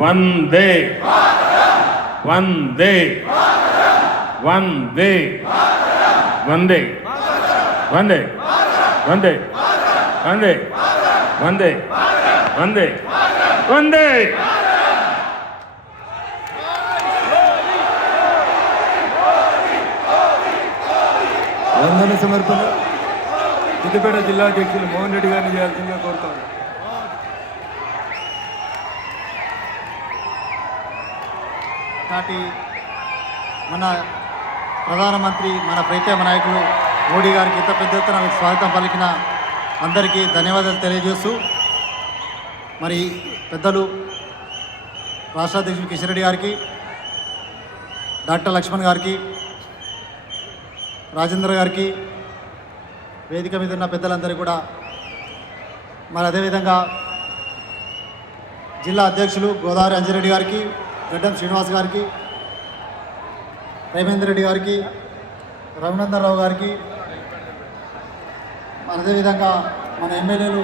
వందే వందే వందే వందే వందే వందే వందే వందే వందే వందే వందన సమర్పణ సిద్దిపేట జిల్లా అధ్యక్షులు మోహన్ రెడ్డి గారిని చేయాల్సిందిగా కోరుతాను. నాటి మన ప్రధానమంత్రి మన ప్రీతమ నాయకులు మోడీ గారికి ఇంత పెద్ద ఎత్తున స్వాగతం పలికిన అందరికీ ధన్యవాదాలు తెలియజేస్తూ, మరి పెద్దలు రాష్ట్ర అధ్యక్షులు కిషన్ రెడ్డి గారికి, డాక్టర్ లక్ష్మణ్ గారికి, రాజేంద్ర గారికి, వేదిక మీద ఉన్న పెద్దలందరికీ కూడా, మరి అదేవిధంగా జిల్లా అధ్యక్షులు గోదావరి అంజిరెడ్డి గారికి, గడ్డం శ్రీనివాస్ గారికి, రేమేందర్ రెడ్డి గారికి, రఘునందన్ రావు గారికి, అదేవిధంగా మన ఎమ్మెల్యేలు